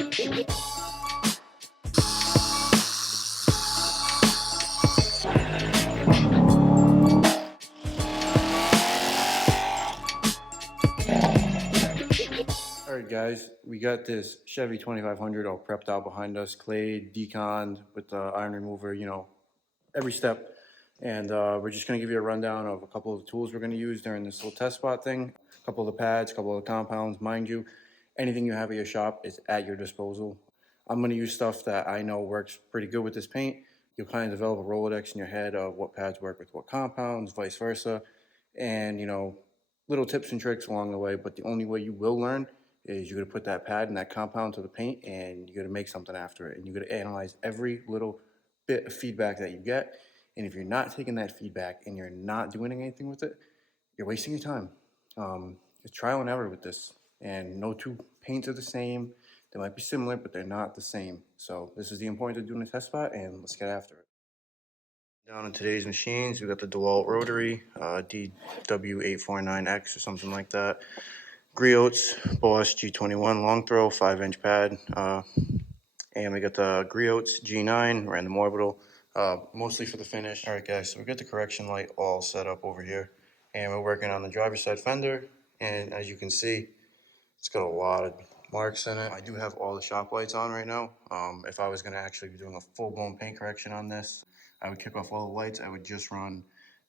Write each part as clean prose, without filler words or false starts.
Alright guys, we got this Chevy 2500 all prepped out behind us, clayed, deconned with the iron remover, you know, every step. And we're just going to give you a rundown of a couple of the tools we're going to use during this little test spot thing. A couple of the pads, a couple of the compounds. Mind you, anything you have at your shop is at your disposal. I'm going to use stuff that I know works pretty good with this paint. You'll kind of develop a Rolodex in your head of what pads work with what compounds, vice versa. And, you know, little tips and tricks along the way. But the only way you will learn is you're going to put that pad and that compound to the paint and you're going to make something after it. And you're going to analyze every little bit of feedback that you get. And if you're not taking that feedback and you're not doing anything with it, you're wasting your time. It's trial and error with this. And no two paints are the same. They might be similar, but they're not the same. So this is the importance of doing a test spot, and let's get after it. Down in today's machines, we got the DeWalt rotary, DW849X or something like that. Griots, Boss G21 long throw, 5-inch pad. And we got the Griots G9 random orbital, mostly for the finish. All right, guys, so we got the correction light all set up over here, and we're working on the driver's side fender. And as you can see, it's got a lot of marks in it. I do have all the shop lights on right now. If I was going to actually be doing a full-blown paint correction on this, I would kick off all the lights. I would just run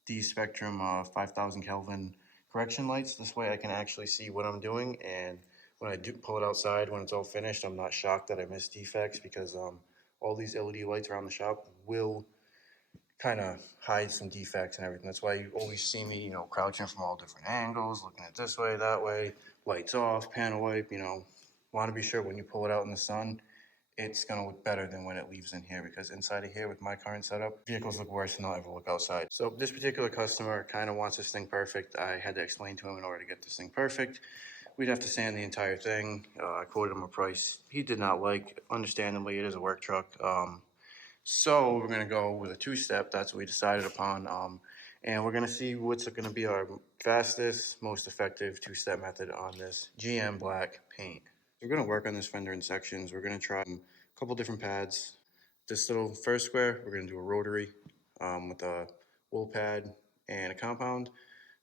these Spectrum 5000 Kelvin correction lights. This way I can actually see what I'm doing, and when I do pull it outside, when it's all finished, I'm not shocked that I missed defects, because all these LED lights around the shop will kind of hide some defects and everything. That's why you always see me, you know, crouching from all different angles, looking at this way, that way, lights off, panel wipe, you know. Want to be sure when you pull it out in the sun, it's going to look better than when it leaves in here, because inside of here with my current setup, vehicles look worse than they'll ever look outside. So this particular customer kind of wants this thing perfect. I had to explain to him, in order to get this thing perfect, we'd have to sand the entire thing. I quoted him a price he did not like. Understandably, it is a work truck. So we're going to go with a two-step. That's what we decided upon. And we're going to see what's going to be our fastest, most effective two-step method on this GM Black paint. We're going to work on this fender in sections. We're going to try a couple different pads. This little first square, we're going to do a rotary with a wool pad and a compound.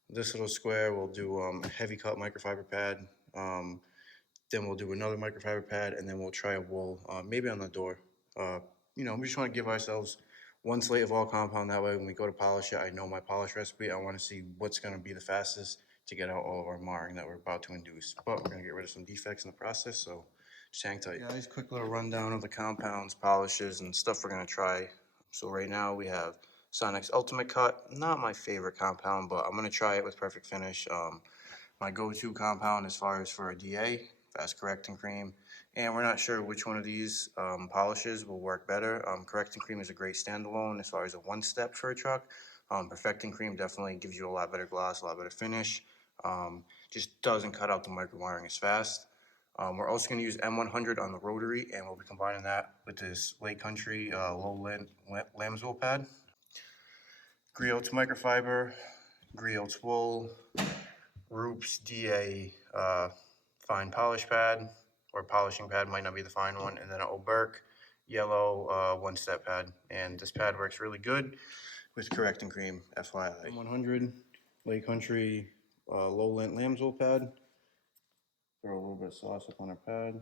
This little square, we'll do a heavy cut microfiber pad. Then we'll do another microfiber pad, and then we'll try a wool, maybe on the door. You know, we just want to give ourselves one slate of all compound. That way, when we go to polish it, I know my polish recipe. I want to see what's going to be the fastest to get out all of our marring that we're about to induce. But we're going to get rid of some defects in the process, so just hang tight. Guys, quick little rundown of the compounds, polishes, and stuff we're going to try. So right now we have Sonic's Ultimate Cut. Not my favorite compound, but I'm going to try it with Perfect Finish. My go-to compound as far as for a DA, Fast Correcting Cream. And we're not sure which one of these polishes will work better. Correcting Cream is a great standalone as far as a one-step for a truck. Perfecting Cream definitely gives you a lot better gloss, a lot better finish. Just doesn't cut out the micro wiring as fast. We're also going to use M100 on the rotary, and we'll be combining that with this Lake Country low lamb's wool pad. Griots microfiber, Griots wool, Roop's DA fine polish pad, or polishing pad, might not be the fine one, and then an Oberk yellow one-step pad. And this pad works really good with Correcting Cream, FYI. 100 Lake Country low lint lamb's wool pad. Throw a little bit of sauce up on our pad.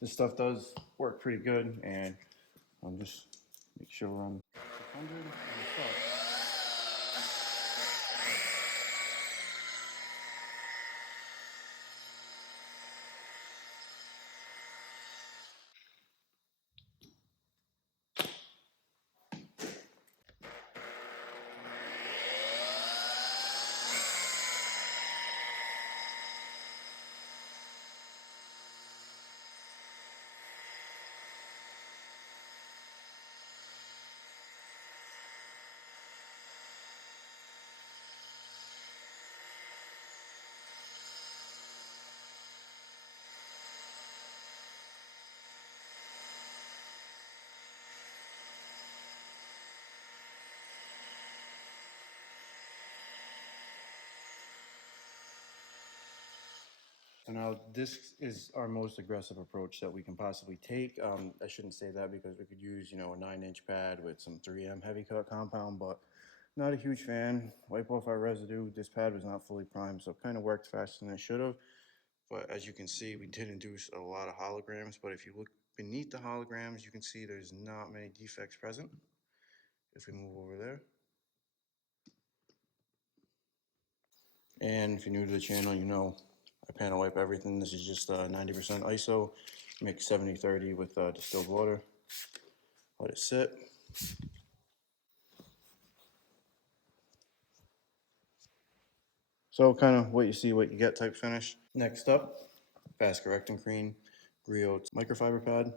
This stuff does work pretty good, and just make sure we're on 600 and stuff. So now this is our most aggressive approach that we can possibly take. I shouldn't say that because we could use, a 9-inch pad with some 3M heavy cut compound, but not a huge fan. Wipe off our residue. This pad was not fully primed, so it kind of worked faster than it should have. But as you can see, we did induce a lot of holograms, but if you look beneath the holograms, you can see there's not many defects present. If we move over there. And if you're new to the channel, I panel wipe everything. This is just 90% ISO, mix 70-30 with distilled water. Let it sit. So kind of what you see, what you get type finish. Next up, fast correcting cream, Griot's microfiber pad.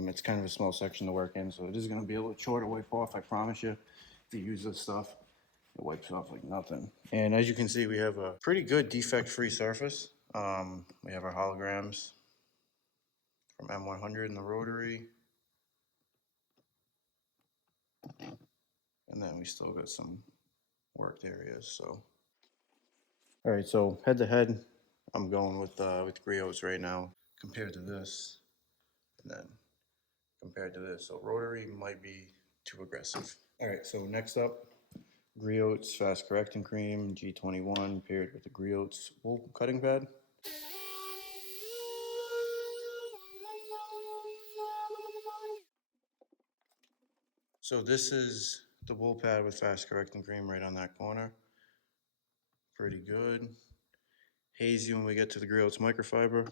It's kind of a small section to work in, so it is going to be a little chore to wipe off, I promise you. If you use this stuff, it wipes off like nothing. And as you can see, we have a pretty good defect-free surface. We have our holograms from M100 in the rotary. And then we still got some worked areas, so. All right, so head to head, I'm going with Griot's right now compared to this, and then compared to this. So rotary might be too aggressive. All right, so next up, Griot's Fast Correcting Cream G21 paired with the Griot's wool cutting pad. So this is the wool pad with Fast Correcting Cream right on that corner. Pretty good. Hazy when we get to the Griot's microfiber,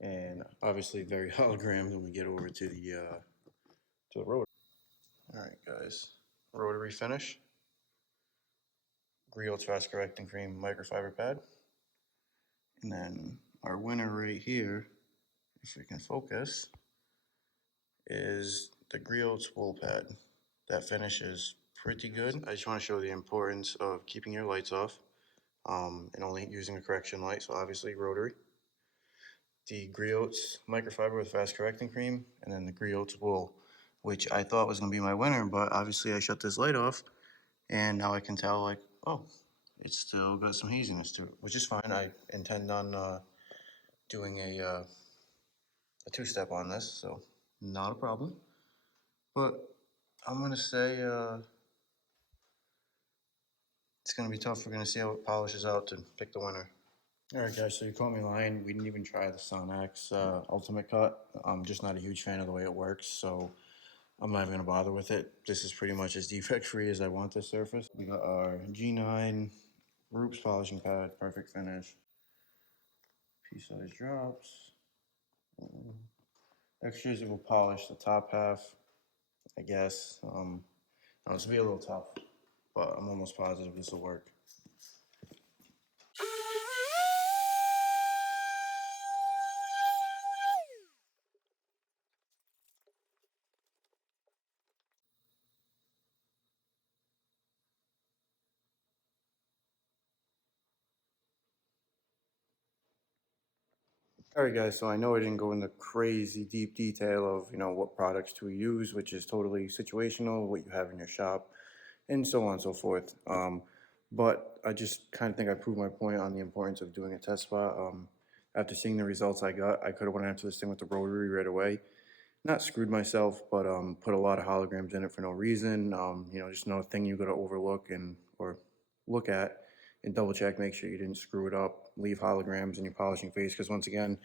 and obviously very hologrammed when we get over to the rotary. All right, guys, rotary finish. Griot's Fast Correcting Cream microfiber pad. And then our winner right here, if we can focus, is the Griot's wool pad. That finish is pretty good. I just want to show the importance of keeping your lights off and only using a correction light, so obviously rotary. The Griot's microfiber with Fast Correcting Cream, and then the Griot's wool, which I thought was going to be my winner, but obviously I shut this light off, and now I can tell, like, oh, it's still got some haziness to it, which is fine. I intend on doing a two-step on this, so not a problem. But I'm going to say it's going to be tough. We're going to see how it polishes out to pick the winner. All right, guys, so you caught me lying. We didn't even try the Sonax Ultimate Cut. I'm just not a huge fan of the way it works, so I'm not even going to bother with it. This is pretty much as defect-free as I want this surface. We got our G9 Roops polishing pad, perfect finish. Pea-size drops. Extras, it will polish the top half, I guess. This will be a little tough, but I'm almost positive this will work. All right, guys, so I know I didn't go into crazy deep detail of, what products to use, which is totally situational, what you have in your shop, and so on and so forth. But I just kind of think I proved my point on the importance of doing a test spot. After seeing the results I got, I could have went after this thing with the rotary right away. Not screwed myself, but put a lot of holograms in it for no reason. Just another thing you got to overlook or look at and double check, make sure you didn't screw it up, leave holograms in your polishing face, because once again,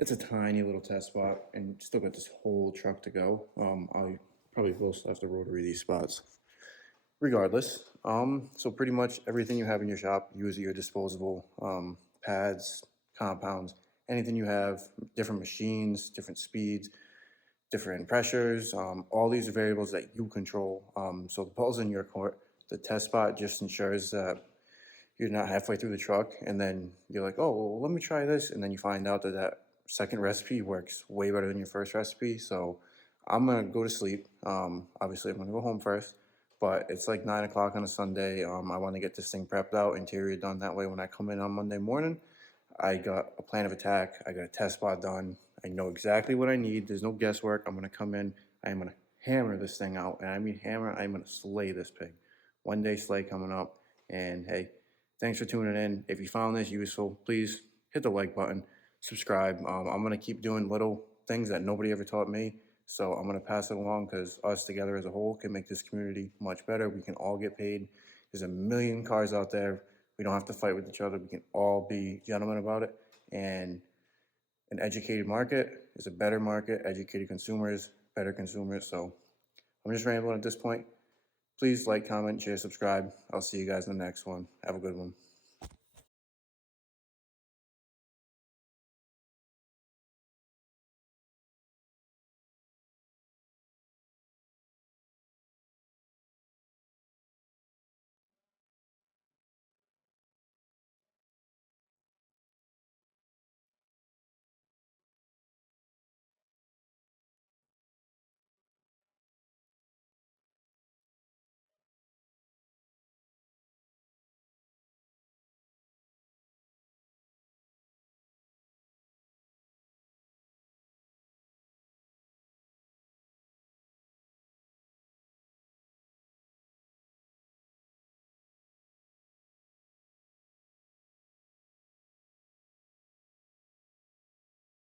it's a tiny little test spot and still got this whole truck to go. I probably will still have to rotary these spots. Regardless, so pretty much everything you have in your shop, use your disposable pads, compounds, anything you have, different machines, different speeds, different pressures, all these are variables that you control. So the ball's in your court. The test spot just ensures that you're not halfway through the truck and then you're like, oh, well, let me try this. And then you find out that that second recipe works way better than your first recipe. So I'm going to go to sleep. Obviously, I'm going to go home first, but it's like 9 o'clock on a Sunday. I want to get this thing prepped out, interior done. That way, when I come in on Monday morning, I got a plan of attack. I got a test spot done. I know exactly what I need. There's no guesswork. I'm going to come in. I am going to hammer this thing out. And I mean hammer, I'm going to slay this pig. One day slay coming up. And hey, thanks for tuning in. If you found this useful, please hit the like button, subscribe. I'm going to keep doing little things that nobody ever taught me. So I'm going to pass it along because us together as a whole can make this community much better. We can all get paid. There's a million cars out there. We don't have to fight with each other. We can all be gentlemen about it. And an educated market is a better market. Educated consumers, better consumers. So I'm just rambling at this point. Please like, comment, share, subscribe. I'll see you guys in the next one. Have a good one.